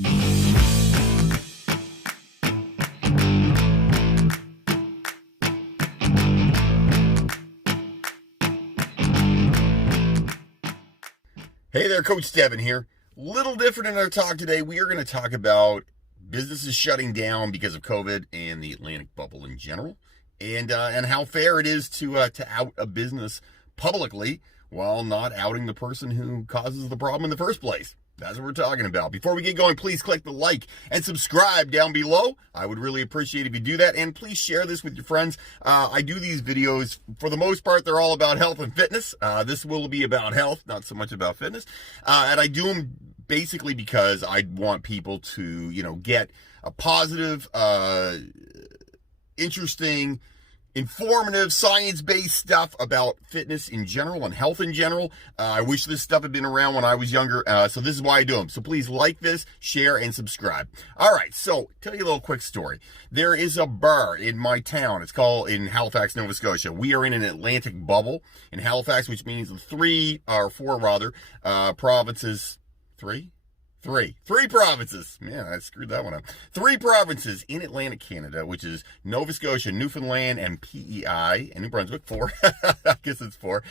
Hey there, Coach Devin here. Little different in our talk today. We are going to talk about businesses shutting down because of COVID and the Atlantic bubble in general, and how fair it is to out a business publicly while not outing the person who causes the problem in the first place. That's what we're talking about. Before we get going, please click the like and subscribe down below. I would really appreciate if you do that. And please share this with your friends. I do these videos, for the most part, they're all about health and fitness. This will be about health, not so much about fitness. And I do them basically because I want people to, get a positive, interesting, informative, science-based stuff about fitness in general and health in general. I wish this stuff had been around when I was younger, so this is why I do them. So please like this, share, and subscribe. All right, so tell you a little quick story. There is a bar in my town. It's called in Halifax, Nova Scotia. We are in an Atlantic bubble in Halifax, which means four provinces. Three provinces. Man, I screwed that one up. 3 provinces in Atlantic Canada, which is Nova Scotia, Newfoundland, and PEI, and New Brunswick. 4. I guess it's 4.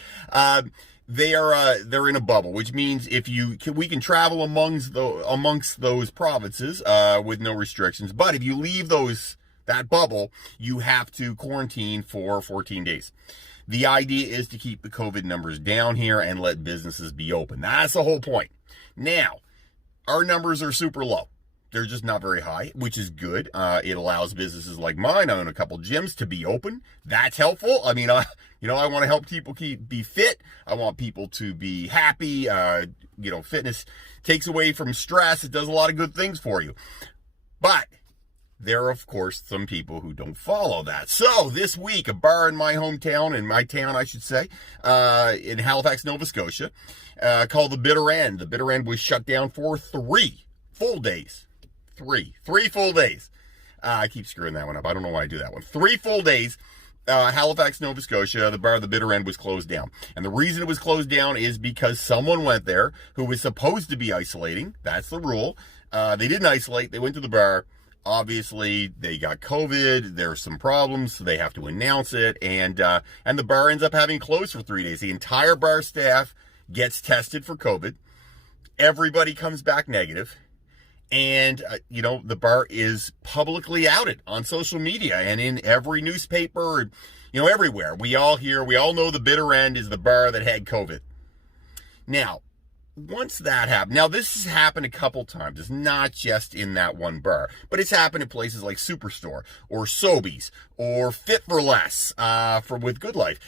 They're in a bubble, which means we can travel amongst those provinces with no restrictions. But if you leave that bubble, you have to quarantine for 14 days. The idea is to keep the COVID numbers down here and let businesses be open. That's the whole point. Now, our numbers are super low. They're just not very high, which is good. It allows businesses like mine, I own a couple gyms, to be open. That's helpful. I mean, I want to help people be fit. I want people to be happy. Fitness takes away from stress. It does a lot of good things for you. But there are, of course, some people who don't follow that. So this week, a bar in my town, I should say, in Halifax, Nova Scotia, called the Bitter End. The Bitter End was shut down for 3 full days. 3 full days. I keep screwing that one up. I don't know why I do that one. 3 full days. Halifax, Nova Scotia, the bar, the Bitter End, was closed down. And the reason it was closed down is because someone went there who was supposed to be isolating. That's the rule. They didn't isolate. They went to the bar. Obviously, they got COVID. There's some problems, so they have to announce it, and the bar ends up having closed for 3 days. The entire bar staff gets tested for COVID. Everybody comes back negative, and the bar is publicly outed on social media and in every newspaper, everywhere. We all know the Bitter End is the bar that had COVID. Now, once that happened, now this has happened a couple times. It's not just in that one bar, but it's happened in places like Superstore or Sobeys or Fit for Less with Good Life.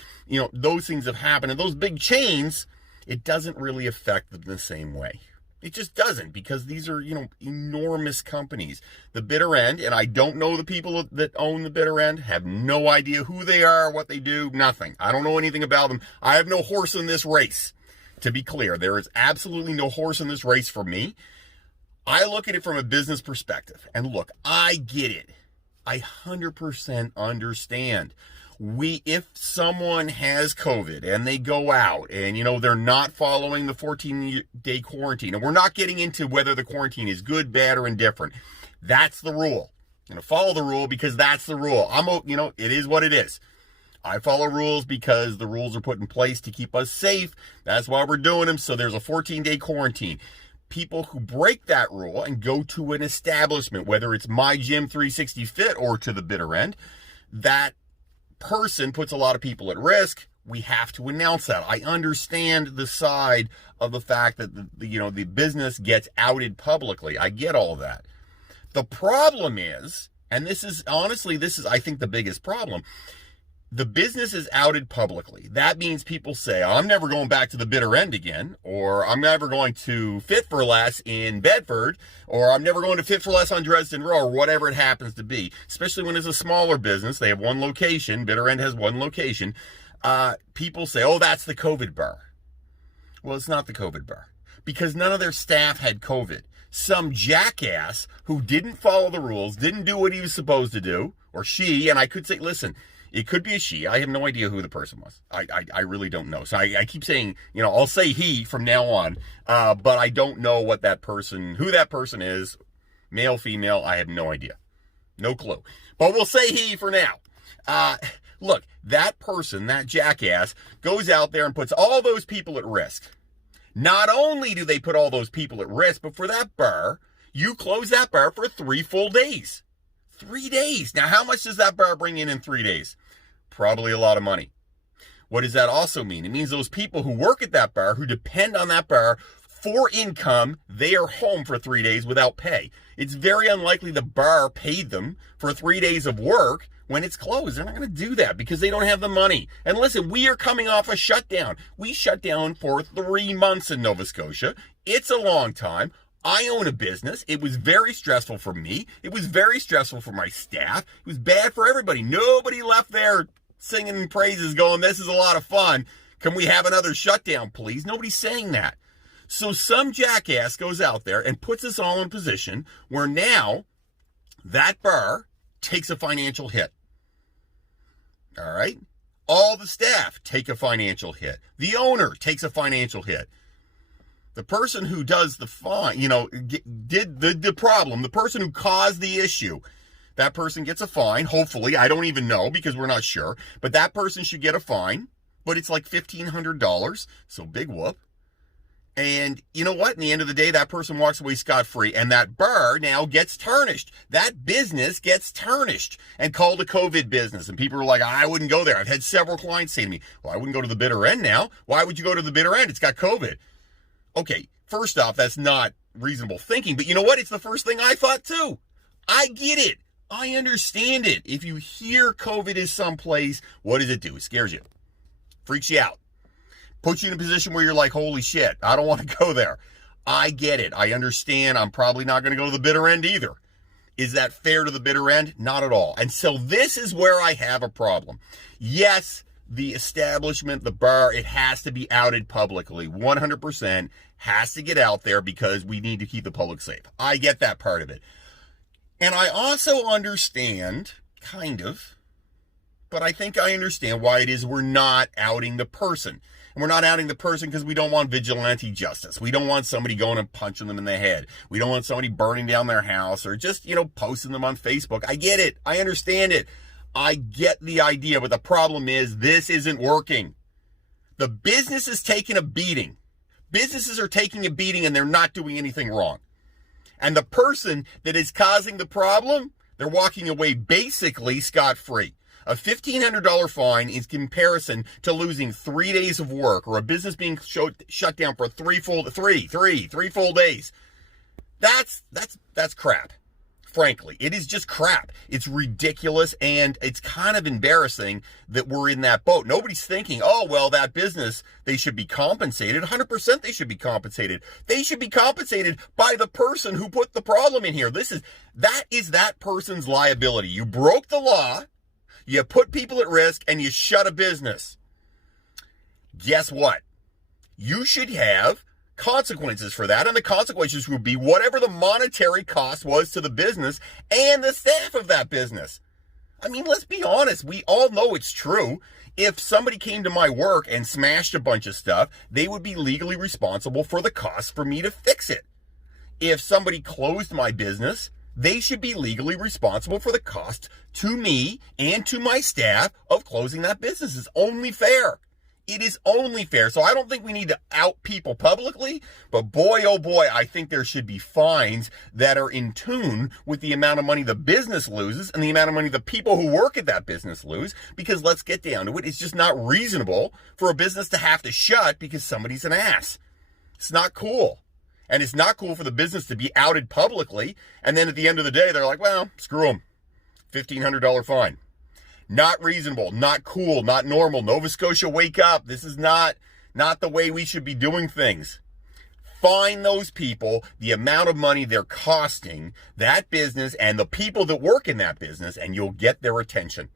Those things have happened, and those big chains, it doesn't really affect them the same way. It just doesn't, because these are, enormous companies. The Bitter End, and I don't know the people that own the Bitter End, have no idea who they are, what they do, nothing. I don't know anything about them. I have no horse in this race. To be clear, there is absolutely no horse in this race for me. I look at it from a business perspective. And look, I get it. I 100% understand. If someone has COVID and they go out and, they're not following the 14-day quarantine, and we're not getting into whether the quarantine is good, bad, or indifferent. That's the rule. Follow the rule because that's the rule. It is what it is. I follow rules because the rules are put in place to keep us safe. That's why we're doing them. So there's a 14-day quarantine. People who break that rule and go to an establishment, whether it's My Gym 360 Fit or to the Bitter End, that person puts a lot of people at risk. We have to announce that. I understand the side of the fact that the business gets outed publicly. I get all of that. The problem is, and this is I think the biggest problem, the business is outed publicly. That means people say, I'm never going back to the Bitter End again, or I'm never going to Fit for Less in Bedford, or I'm never going to Fit for Less on Dresden Row, or whatever it happens to be. Especially when it's a smaller business. They have one location. Bitter End has one location. People say, oh, that's the COVID bar. Well, it's not the COVID bar, because none of their staff had COVID. Some jackass who didn't follow the rules, didn't do what he was supposed to do, or she, and I could say, listen, it could be a she. I have no idea who the person was. I really don't know. So I keep saying, I'll say he from now on, but I don't know who that person is, Male, female, I have no idea. No clue. But we'll say he for now. Look, that person, that jackass, goes out there and puts all those people at risk. Not only do they put all those people at risk, but for that bar, you close that bar for 3 full days. 3 days. Now, how much does that bar bring in 3 days? Probably a lot of money. What does that also mean? It means those people who work at that bar, who depend on that bar for income, they are home for 3 days without pay. It's very unlikely the bar paid them for 3 days of work when it's closed. They're not going to do that because they don't have the money. And listen, we are coming off a shutdown. We shut down for 3 months in Nova Scotia. It's a long time. I own a business. It was very stressful for me. It was very stressful for my staff. It was bad for everybody. Nobody left there singing praises going, this is a lot of fun. Can we have another shutdown, please? Nobody's saying that. So some jackass goes out there and puts us all in a position where now that bar takes a financial hit. All right? All the staff take a financial hit. The owner takes a financial hit. The person who does the fine, did the problem, the person who caused the issue, that person gets a fine, hopefully. I don't even know because we're not sure. But that person should get a fine. But it's like $1,500, so big whoop. And you know what? In the end of the day, that person walks away scot-free, and that bar now gets tarnished. That business gets tarnished and called a COVID business. And people are like, I wouldn't go there. I've had several clients say to me, well, I wouldn't go to the bitter end now. Why would you go to the bitter end? It's got COVID. Okay, first off, that's not reasonable thinking. But you know what? It's the first thing I thought too. I get it. I understand it. If you hear COVID is someplace, what does it do? It scares you. Freaks you out. Puts you in a position where you're like, holy shit, I don't want to go there. I get it. I understand. I'm probably not going to go to the bitter end either. Is that fair to the bitter end? Not at all. And so this is where I have a problem. Yes, the establishment, the bar, it has to be outed publicly. 100% has to get out there because we need to keep the public safe. I get that part of it. And I also understand, kind of, but I think I understand why it is we're not outing the person. And we're not outing the person because we don't want vigilante justice. We don't want somebody going and punching them in the head. We don't want somebody burning down their house or just, posting them on Facebook. I get it. I understand it. I get the idea, but the problem is this isn't working. The business is taking a beating. Businesses are taking a beating and they're not doing anything wrong. And the person that is causing the problem, they're walking away basically scot-free. A $1,500 fine is comparison to losing 3 days of work or a business being shut down for 3 full days. That's crap. Frankly, it is just crap. It's ridiculous, and it's kind of embarrassing that we're in that boat. Nobody's thinking, oh, well, that business, they should be compensated. 100% they should be compensated. They should be compensated by the person who put the problem in here. That is that person's liability. You broke the law, you put people at risk, and you shut a business. Guess what? You should have consequences for that, and the consequences would be whatever the monetary cost was to the business and the staff of that business. I mean, let's be honest. We all know it's true. If somebody came to my work and smashed a bunch of stuff, they would be legally responsible for the cost for me to fix it. If somebody closed my business, they should be legally responsible for the cost to me and to my staff of closing that business. It's only fair. It is only fair. So I don't think we need to out people publicly, but boy, oh boy, I think there should be fines that are in tune with the amount of money the business loses and the amount of money the people who work at that business lose, because let's get down to it. It's just not reasonable for a business to have to shut because somebody's an ass. It's not cool. And it's not cool for the business to be outed publicly, and then at the end of the day, they're like, well, screw them. $1,500 fine. Not reasonable, not cool, not normal. Nova Scotia, wake up. This is not the way we should be doing things. Fine those people the amount of money they're costing that business and the people that work in that business, and you'll get their attention.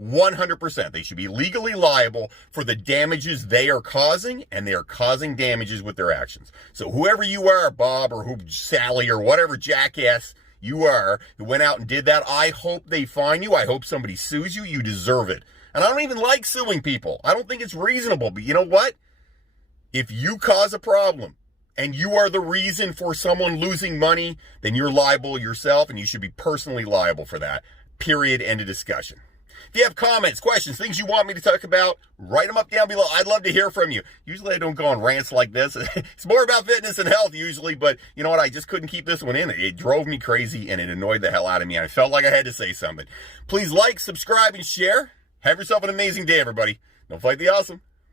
100%. They should be legally liable for the damages they are causing, and they are causing damages with their actions. So whoever you are, Bob or Sally or whatever jackass you are who went out and did that, I hope they fine you. I hope somebody sues you. You deserve it. And I don't even like suing people. I don't think it's reasonable. But you know what? If you cause a problem and you are the reason for someone losing money, then you're liable yourself, and you should be personally liable for that. Period. End of discussion. If you have comments, questions, things you want me to talk about, write them up down below. I'd love to hear from you. Usually I don't go on rants like this. It's more about fitness and health usually, but you know what? I just couldn't keep this one in. It drove me crazy and it annoyed the hell out of me. I felt like I had to say something. Please like, subscribe, and share. Have yourself an amazing day, everybody. Don't fight the awesome.